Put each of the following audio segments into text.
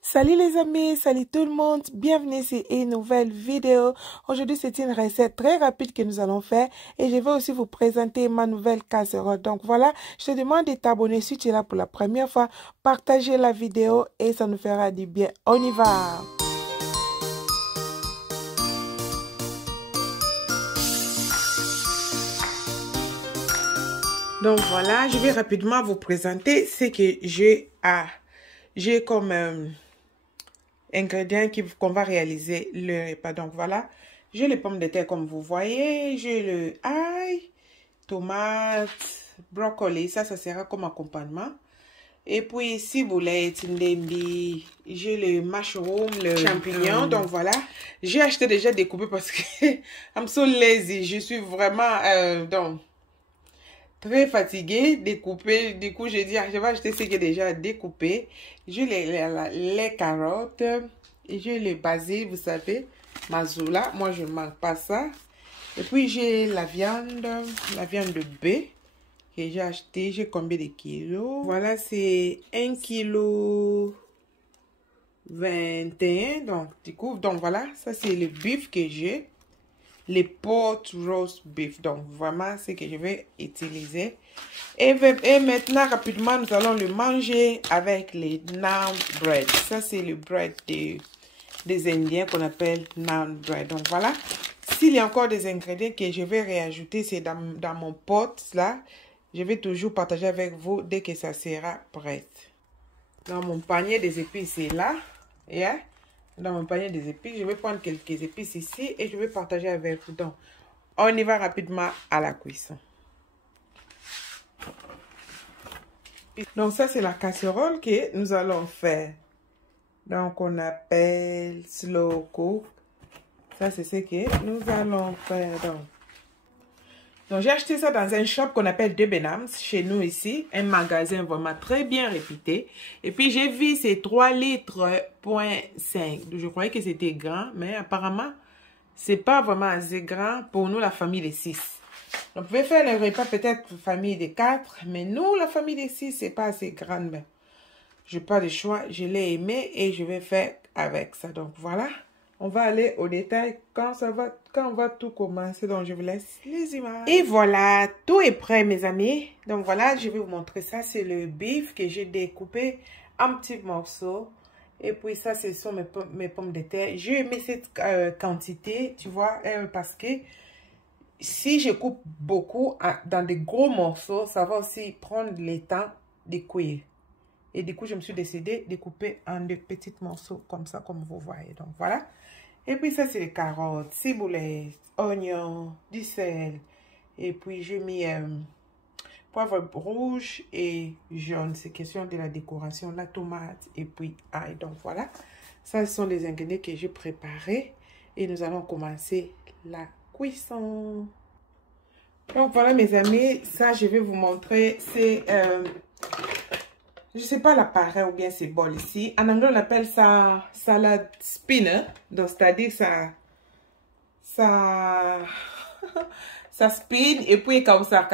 Salut les amis, salut tout le monde, bienvenue sur une nouvelle vidéo. Aujourd'hui c'est une recette très rapide que nous allons faire et je vais aussi vous présenter ma nouvelle casserole. Donc voilà, je te demande de t'abonner si tu es là pour la première fois, partager la vidéo et ça nous fera du bien. On y va! Donc voilà, je vais rapidement vous présenter ce que j'ai comme ingrédients qu'on va réaliser le repas. Donc voilà, j'ai les pommes de terre comme vous voyez, j'ai le ail, tomate, brocoli, ça sera comme accompagnement. Et puis si vous voulez tindembi, j'ai le mushroom, le champignon. Donc voilà, j'ai acheté déjà découpé parce que I'm so lazy, je suis vraiment donc très fatiguée, découpée. Du coup, j'ai dit, je vais acheter ce qui est déjà découpé. J'ai les carottes, j'ai le basil, vous savez, mazoula. Moi, je ne manque pas ça. Et puis, j'ai la viande de bœuf que j'ai acheté. J'ai combien de kilos? Voilà, c'est 1 kg 21. Donc, du coup, donc voilà, ça c'est le bœuf que j'ai. Les pork roast beef. Donc, vraiment, c'est que je vais utiliser. Et maintenant, rapidement, nous allons le manger avec les naan bread. Ça, c'est le bread des Indiens qu'on appelle naan bread. Donc, voilà. S'il y a encore des ingrédients que je vais réajouter, c'est dans mon pot, là. Je vais toujours partager avec vous dès que ça sera prêt. Dans mon panier des épices, c'est là. Yeah. Dans mon panier des épices, je vais prendre quelques épices ici et je vais partager avec vous. Donc, on y va rapidement à la cuisson. Donc, ça, c'est la casserole que nous allons faire. Donc, on appelle slow cook. Ça, c'est ce que nous allons faire. Donc j'ai acheté ça dans un shop qu'on appelle Debenhams, chez nous ici. Un magasin vraiment très bien réputé. Et puis, j'ai vu ces 3 litres, .5. Je croyais que c'était grand, mais apparemment, c'est pas vraiment assez grand pour nous, la famille de 6. Donc, vous pouvez faire le repas peut-être famille de 4, mais nous, la famille de 6, c'est pas assez grande. Mais je n'ai pas de choix, je l'ai aimé et je vais faire avec ça. Donc, voilà. On va aller au détail quand on va tout commencer. Donc, je vous laisse les images. Et voilà, tout est prêt, mes amis. Donc, voilà, je vais vous montrer ça. C'est le beef que j'ai découpé en petits morceaux. Et puis, ça, ce sont mes pommes de terre. J'ai aimé cette quantité, tu vois, parce que si je coupe beaucoup dans des gros morceaux, ça va aussi prendre le temps de cuire. Et du coup, je me suis décidé de couper en des petits morceaux comme ça, comme vous voyez. Donc, voilà. Et puis, ça, c'est les carottes, ciboulette, oignons, du sel. Et puis, j'ai mis poivre rouge et jaune. C'est question de la décoration, la tomate et puis ail. Donc, voilà. Ça, ce sont les ingrédients que j'ai préparés. Et nous allons commencer la cuisson. Donc, voilà, mes amis. Ça, je vais vous montrer. C'est... je ne sais pas l'appareil ou bien c'est bol ici. En anglais, on appelle ça salad spinner. Donc, c'est-à-dire ça spin et puis comme ça,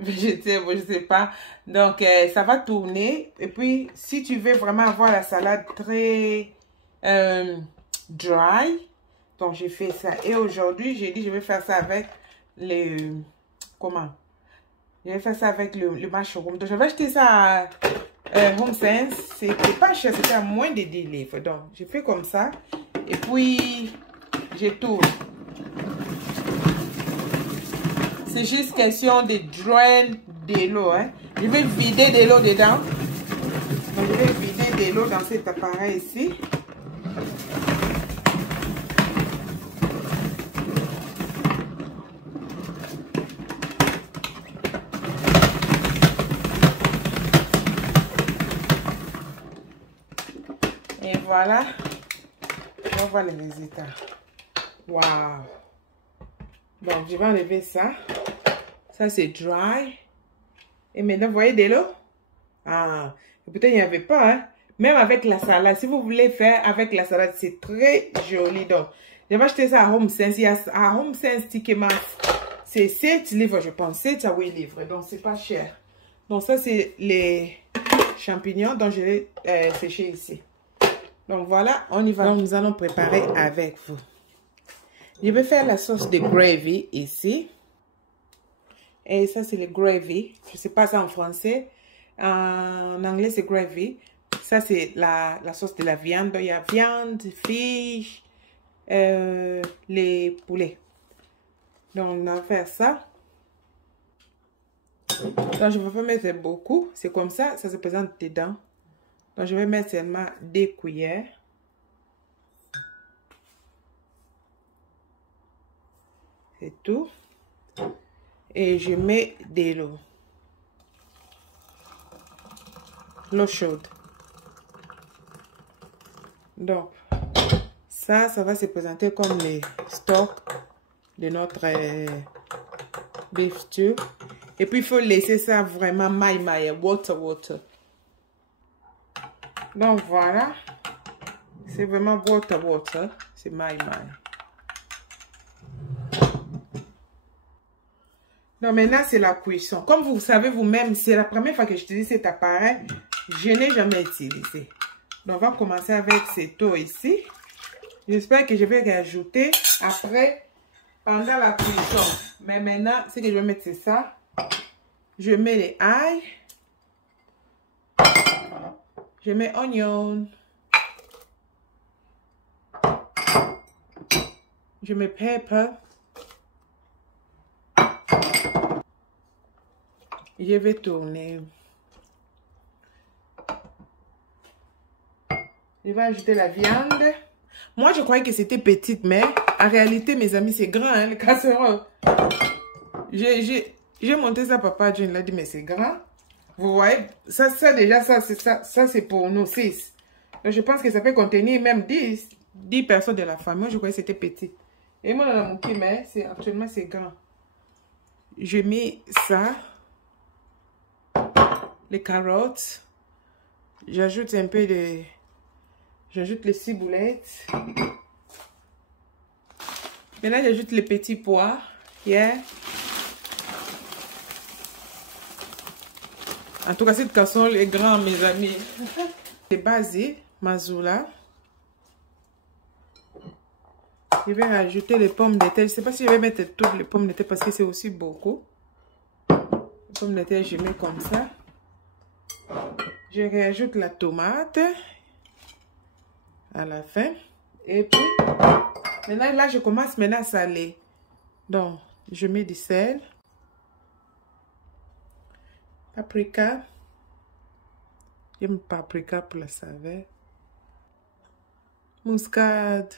je ne sais pas. Donc, ça va tourner. Et puis, si tu veux vraiment avoir la salade très dry, donc j'ai fait ça. Et aujourd'hui, j'ai dit je vais faire ça avec les... Comment? Je vais faire ça avec le mushroom. Donc, je vais acheter ça à HomeSense. C'était pas cher, c'était à moins de 10 livres. Donc, je fais comme ça. Et puis, je tourne. C'est juste question de drain de l'eau. Hein. Je vais vider de l'eau dedans. Donc, je vais vider de l'eau dans cet appareil ici. Et voilà, on voit les résultats. Waouh! Donc, je vais enlever ça. Ça, c'est dry. Et maintenant, vous voyez de l'eau? Ah, peut-être il n'y avait pas, hein? Même avec la salade, si vous voulez faire avec la salade, c'est très joli. Donc, je vais acheter ça à HomeSense. À HomeSense, Ticketmaster, c'est 7 livres, je pense. 7 à 8 livres. Donc, c'est pas cher. Donc, ça, c'est les champignons dont je vais sécher ici. Donc voilà, on y va. Donc nous allons préparer avec vous. Je vais faire la sauce de gravy ici. Et ça c'est le gravy. Je ne sais pas ça en français. En anglais c'est gravy. Ça c'est la sauce de la viande. Il y a viande, fish, les poulets. Donc on va faire ça. Donc je ne vais pas mettre beaucoup. C'est comme ça, ça se présente dedans. Donc je vais mettre seulement 2 cuillères. C'est tout. Et je mets de l'eau. L'eau chaude. Donc, ça va se présenter comme les stocks de notre beef stew. Et puis, il faut laisser ça vraiment maille, water. Donc, voilà. C'est vraiment water. C'est maille. Donc, maintenant, c'est la cuisson. Comme vous savez vous-même, c'est la première fois que j'utilise cet appareil. Je n'ai jamais utilisé. Donc, on va commencer avec cette eau ici. J'espère que je vais rajouter après, pendant la cuisson. Mais maintenant, ce que je vais mettre, c'est ça. Je mets les ail. Je mets oignon. Je mets pepper. Je vais tourner. Je vais ajouter la viande. Moi, je croyais que c'était petite, mais en réalité, mes amis, c'est grand, hein, le casserole. J'ai monté ça, papa John l'a dit, mais c'est grand. Vous voyez, ça déjà, ça c'est pour nous 6. Donc, je pense que ça peut contenir même 10 personnes de la famille. Moi, je croyais que c'était petit. Et moi, dans mon petit, mais actuellement, c'est grand. Je mets ça. Les carottes. J'ajoute un peu de... J'ajoute les ciboulettes. Maintenant, j'ajoute les petits pois. Yeah. En tout cas, cette casserole est grande, mes amis. Les basil, mazoula. Je vais rajouter les pommes de terre. Je ne sais pas si je vais mettre toutes les pommes de terre parce que c'est aussi beaucoup. Les pommes de terre, je mets comme ça. Je rajoute la tomate à la fin. Et puis, maintenant, là, je commence maintenant à saler. Donc, je mets du sel. Paprika. J'aime paprika pour la saveur. Muscade.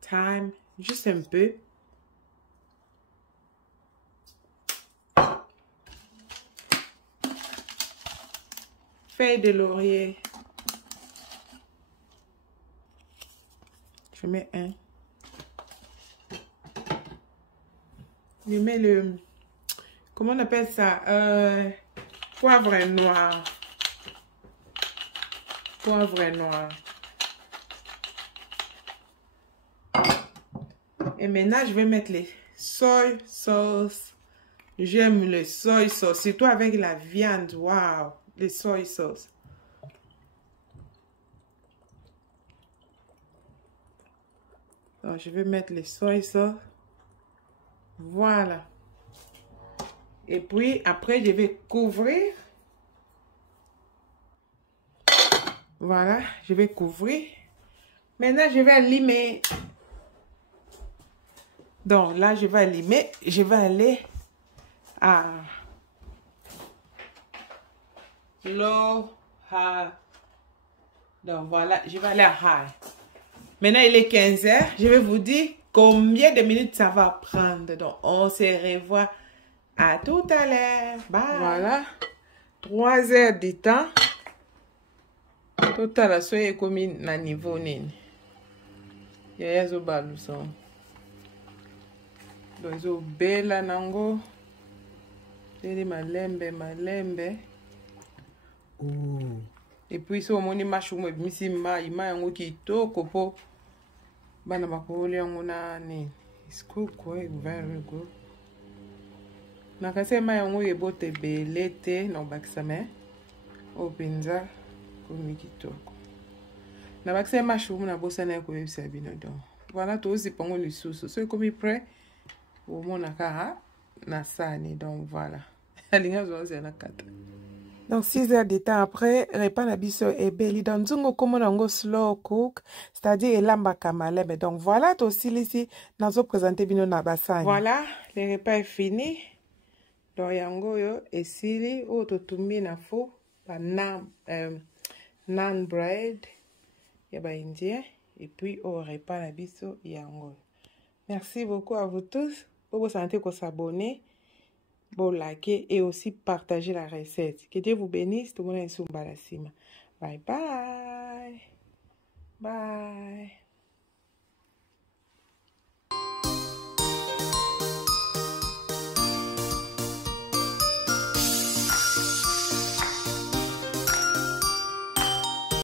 Thyme. Juste un peu. Feuille de laurier. Je mets un. Je mets le... Comment on appelle ça? Poivre noir. Poivre noir. Et maintenant, je vais mettre les soy sauce. J'aime le soy sauce, surtout avec la viande. Waouh! Les soy sauce. Donc, je vais mettre les soy sauce. Voilà. Et puis, après, je vais couvrir. Voilà, je vais couvrir. Maintenant, je vais limer. Donc, là, je vais limer. Je vais aller à low, high. Donc, voilà, je vais aller à high. Maintenant, il est 15 h. Je vais vous dire combien de minutes ça va prendre. Donc, on se revoit à tout à l'heure. Bye. Voilà. 3 heures de temps. Total la soye comme na niveau nini. Yaya zo baluson. Donc, zo bela nango. Teli malembe. Ooh. Et puis, so moni mashumo misi ima yango kitoko po. Bana bakoli yango nani. It's cool, very good. Nakasema yango yebote belete no bakisame. Openza komikitoko. Na bakse mashumu na bosa na ko yebisa bino donc. Voilà to aussi pongo lisusu. So komi prêt au mona kara na sani donc voilà. Alinga zo na kata. Donc 6 heures de temps après, repas na biso ebeli donc nzungo komo nango slow cook, c'est-à-dire elamba kamalebe. Donc voilà to silisi nazo présenter bino na basani. Voilà, le repas est fini. Donc yango yo esili o to tumbi na fo ba naan bread ya ba indien et puis au repas na biso yango. Merci beaucoup à vous tous. Pour vous santé ko s'abonner. Bon, likez et aussi partager la recette. Que Dieu vous bénisse. Tout le monde est sous Bye bye. Bye.